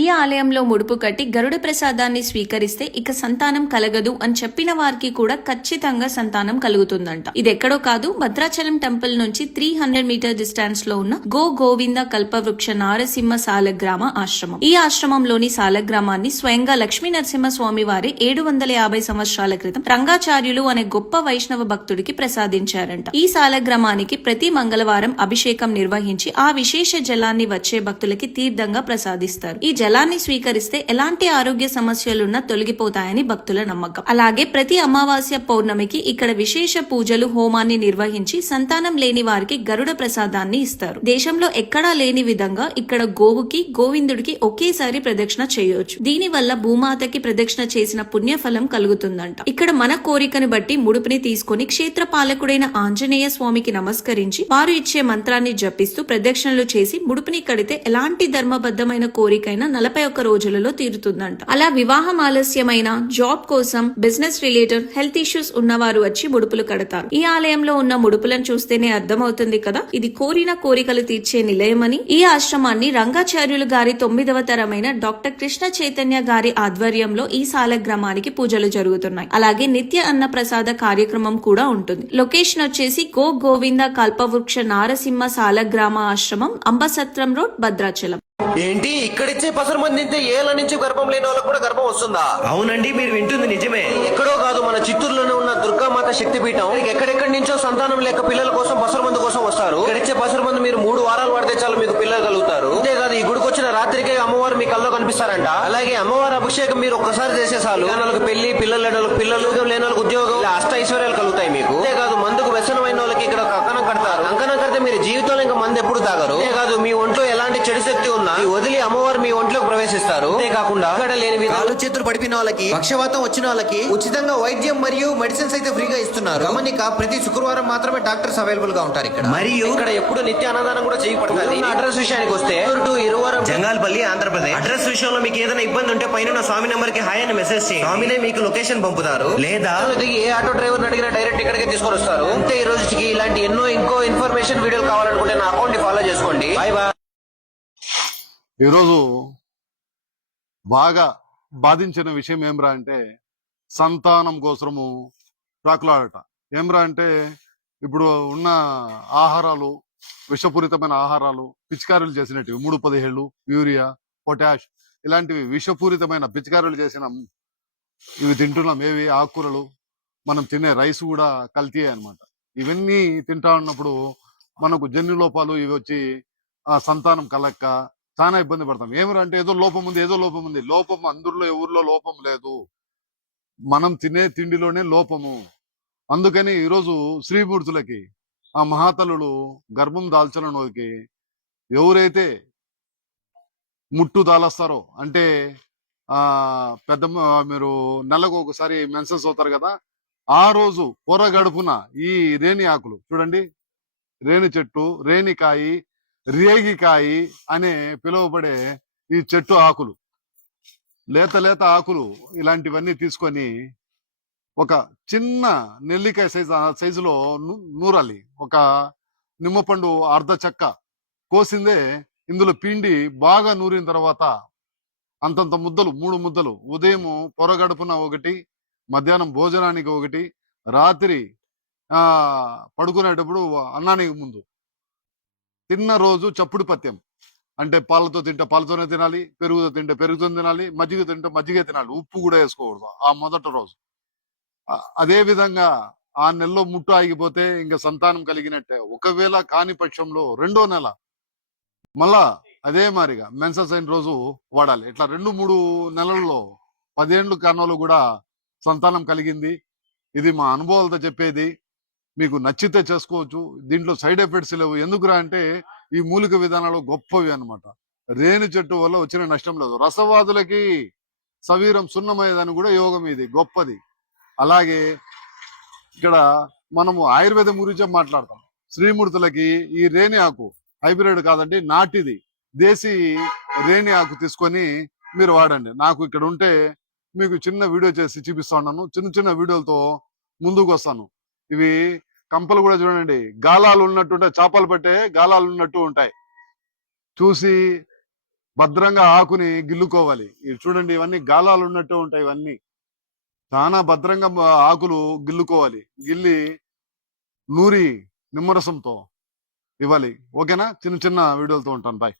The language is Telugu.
ఈ ఆలయంలో ముడుపు కట్టి గరుడ ప్రసాదాన్ని స్వీకరిస్తే ఇక సంతానం కలగదు అని చెప్పిన వారికి కూడా ఖచ్చితంగా సంతానం కలుగుతుందంట. ఇది ఎక్కడో కాదు, భద్రాచలం టెంపుల్ నుంచి 300 మీటర్ డిస్టెన్స్ లో ఉన్న గోవింద కల్పవృక్ష నారసింహ సాలగ్రామ ఆశ్రమం. ఈ ఆశ్రమంలోని సాలగ్రామాన్ని స్వయంగా లక్ష్మీ నరసింహస్వామి వారి 750 సంవత్సరాల క్రితం రంగాచార్యులు అనే గొప్ప వైష్ణవ భక్తుడికి ప్రసాదించారంట. ఈ సాలగ్రామానికి ప్రతి మంగళవారం అభిషేకం నిర్వహించి ఆ విశేష జలాన్ని వచ్చే భక్తులకి తీర్థంగా ప్రసాదిస్తారు. ఈ జలాన్ని స్వీకరిస్తే ఎలాంటి ఆరోగ్య సమస్యలున్నా తొలగిపోతాయని భక్తుల నమ్మకం. అలాగే ప్రతి అమావాస్య పౌర్ణమికి ఇక్కడ విశేష పూజలు, హోమాన్ని నిర్వహించి సంతానం లేని వారికి గరుడ ప్రసాదాన్ని ఇస్తారు. దేశంలో ఎక్కడా లేని విధంగా ఇక్కడ గోవుకి, గోవిందుడికి ఒకేసారి ప్రదక్షిణ చేయొచ్చు. దీని వల్ల భూమాతకి ప్రదక్షిణ చేసిన పుణ్యఫలం కలుగుతుందంట. ఇక్కడ మన కోరికను బట్టి ముడుపుని తీసుకుని క్షేత్ర పాలకుడైన ఆంజనేయ స్వామికి నమస్కరించి వారు ఇచ్చే మంత్రాన్ని జపిస్తూ ప్రదక్షిణలు చేసి ముడుపుని కడితే ఎలాంటి ధర్మబద్ధమైన కోరికైనా 41 రోజులలో తీరుతుందంట. అలా వివాహం ఆలస్యమైన, జాబ్ కోసం, బిజినెస్ రిలేటెడ్ హెల్త్ ఇష్యూస్ ఉన్నవారు వచ్చి ముడుపులు కడతారు. ఈ ఆలయంలో ఉన్న ముడుపులను చూస్తేనే అర్థమవుతుంది కదా, ఇది కోరిన కోరికలు తీర్చే నిలయమని. ఈ ఆశ్రమాన్ని రంగాచార్యులు గారి 9వ తరమైన డాక్టర్ కృష్ణ చైతన్య గారి ఆధ్వర్యంలో ఈ సాలగ్రామానికి పూజలు జరుగుతున్నాయి. అలాగే నిత్య అన్న ప్రసాద కార్యక్రమం కూడా ఉంటుంది. లొకేషన్ వచ్చేసి గోవింద కల్పవృక్ష నారసింహ సాలగ్రామ ఆశ్రమం, అంబసత్రం రోడ్, భద్రాచలం. ఏంటి ఇక్కడిచ్చే పసరు మంది తింటే ఏళ్ళ నుంచి గర్భం లేని వాళ్ళకి కూడా గర్భం వస్తుందా? అవునండి, మీరు వింటుంది నిజమే. ఎక్కడో కాదు, మన చిత్తూరులోనే ఉన్న దుర్గామాత శక్తిపీఠం. ఎక్కడెక్కడి నుంచో సంతానం లేక పిల్లల కోసం పసరు మందు కోసం వస్తారు. ఇక్కడిచ్చే పసరు మందు మీరు 3 వారాలు వాడితే చాలు మీకు పిల్లలు కలుగుతారు. అంతేకాదు, ఈ గుడికి వచ్చిన రాత్రికే అమ్మవారు మీ కల్లో కనిపిస్తారంట. అలాగే అమ్మవారి అభిషేకం మీరు ఒక్కసారి చేసే చాలు వాళ్ళకి పెళ్లి, పిల్లలు లేని వాళ్ళకి పిల్లలు, లేని వాళ్ళకి ఉద్యోగం, అష్ట ఐశ్వర్యాలు కలుగుతాయి మీకు. అంతేకాదు, మందుకు వ్యసనమైన వాళ్ళకి ఇక్కడ కంకణం కడతారు. కంకణం కడితే మీరు జీవితంలో ఇంకా మందు ఎప్పుడు తాగరు. అంతేకాదు, మీ ఒంట్లో ఎలాంటి చెడు శక్తి ఉన్నా వదిలి అమ్మవారు మీ ఒంట్లోకి ప్రవేశిస్తారు. అంతేకాకుండా ఇక్కడ లేని కాళ్ళు చేతులు పడిపోయిన వాళ్ళకి, పక్షవాతం వచ్చిన వాళ్ళకి ఉచితంగా వైద్యం మరియు మెడిసిన్స్ అయితే ఫ్రీగా ఇస్తున్నారు. గమనిక, ప్రతి శుక్రవారం మాత్రమే డాక్టర్స్ అవైలబుల్ గా ఉంటారు ఇక్కడ. మరియు ఇక్కడ ఎప్పుడు నిత్య అన్నదానం కూడా చేయబడుతుంది. అడ్రస్ విషయానికి వస్తే ఇరువరం, జంగాల్పల్లి, ఆంధ్రప్రదేశ్. అడ్రస్ విషయంలో మీకు ఏదైనా ఇబ్బంది ఉంటే పైన స్వామి నెంబర్ కి హాయ్ అని మెసేజ్ చేయండి. స్వామినే మీకు లొకేషన్ పంపుతారు. లేదా ఏ ఆటో డ్రైవర్ అడిగినా డైరెక్ట్ ఇక్కడికే తీసుకొని వస్తారు. అంటే ఈ రోజుకి ఇలాంటి ఇంకో ఇన్ఫర్మేషన్ వీడియోలు కావాలనుకుంటే నా అకౌంట్ ని ఫాలో చేసుకోండి. Bye bye. ఈరోజు బాగా బాధించిన విషయం ఏమ్రా అంటే, సంతానం కోసము ప్రాకులాడట. ఏమ్రా అంటే, ఇప్పుడు ఉన్న ఆహారాలు, విషపూరితమైన ఆహారాలు, పిచికారులు చేసినట్టు 3-17 యూరియా, పొటాష్ ఇలాంటివి విషపూరితమైన పిచికారులు చేసిన ఇవి తింటున్నాం. ఏవి? ఆకుకూరలు, మనం తినే రైస్ కూడా కల్తీ అనమాట. ఇవన్నీ తింటా ఉన్నప్పుడు మనకు జన్యు లోపాలు ఇవి వచ్చి ఆ సంతానం కలక్క చాలా ఇబ్బంది పడతాం. ఏమరా అంటే, ఏదో లోపం ఉంది. లోపం అందరిలో, ఎవరిలో లోపం లేదు, మనం తినే తిండిలోనే లోపము. అందుకని ఈరోజు శ్రీమూర్తులకి, ఆ మహాతలుడు గర్భం దాల్చడానికి ఎవరైతే ముట్టు దాలస్తారో అంటే, పెద్ద మీరు నెలకు ఒకసారి మెన్సెస్ అవుతారు కదా, ఆ రోజు పొరగడుపున ఈ రేణి ఆకులు చూడండి, రేణి చెట్టు, రేణికాయి, రేగికాయి అనే పిలువబడే ఈ చెట్టు ఆకులు, లేత ఆకులు ఇలాంటివన్నీ తీసుకొని ఒక చిన్న నెల్లికాయ సైజులో నూరాలి. ఒక నిమ్మపండు అర్ధ చెక్క కోసిందే ఇందులో పిండి బాగా నూరిన తర్వాత అంతంత ముద్దలు, 3 ముద్దలు, ఉదయం పొరగడుపున ఒకటి, మధ్యాహ్నం భోజనానికి ఒకటి, రాత్రి పడుకునేటప్పుడు అన్నానికి ముందు తిన్న రోజు చప్పుడు పత్యం. అంటే పాలతో తింటే పాలతోనే తినాలి, పెరుగుతో తింటే పెరుగుతో తినాలి, మజ్జిగ తింటే మజ్జిగ తినాలి, ఉప్పు కూడా వేసుకోకూడదు ఆ మొదటి రోజు. అదే విధంగా ఆ నెలలో ముట్టు ఆగిపోతే ఇంకా సంతానం కలిగినట్టే. ఒకవేళ కాని పక్షంలో 2వ నెల మళ్ళా అదే మారిగా మెన్సెస్ అయిన రోజు వాడాలి. ఇట్లా 2-3 నెలల్లో 10 ఏళ్ళు కానోళ్ళు కూడా సంతానం కలిగింది. ఇది మా అనుభవాలతో చెప్పేది. మీకు నచ్చితే చేసుకోవచ్చు, దీంట్లో సైడ్ ఎఫెక్ట్స్ లేవు. ఎందుకురా అంటే, ఈ మూలిక విధానాలు గొప్పవి అన్నమాట. రేణు చెట్టు వల్ల వచ్చిన నష్టం లేదు. రసవాదులకి శరీరం సున్నమయ్యేదని కూడా యోగం ఇది గొప్పది. అలాగే ఇక్కడ మనము ఆయుర్వేదం గురించే మాట్లాడతాం. శ్రీమూర్తులకి ఈ రేణి ఆకు హైబ్రిడ్ కాదండి, నాటిది దేశీ రేణి ఆకు తీసుకొని మీరు వాడండి. నాకు ఇక్కడ ఉంటే మీకు చిన్న వీడియో చేసి చూపిస్తా ఉన్నాను. చిన్న వీడియోలతో ముందుకు వస్తాను. ఇవి కంపలు కూడా చూడండి, గాలాలు ఉన్నట్టు ఉంటాయి, చేపలు పట్టే గాలాలు ఉన్నట్టు ఉంటాయి. చూసి భద్రంగా ఆకుని గిల్లుకోవాలి. ఇవి చూడండి, ఇవన్నీ గాలాలు ఉన్నట్టు ఉంటాయి. ఇవన్నీ చాలా భద్రంగా ఆకులు గిల్లుకోవాలి. గిల్లి నూరి నిమ్మరసంతో ఇవ్వాలి. ఓకేనా? చిన్న చిన్న వీడియోలతో ఉంటాను. బాయ్.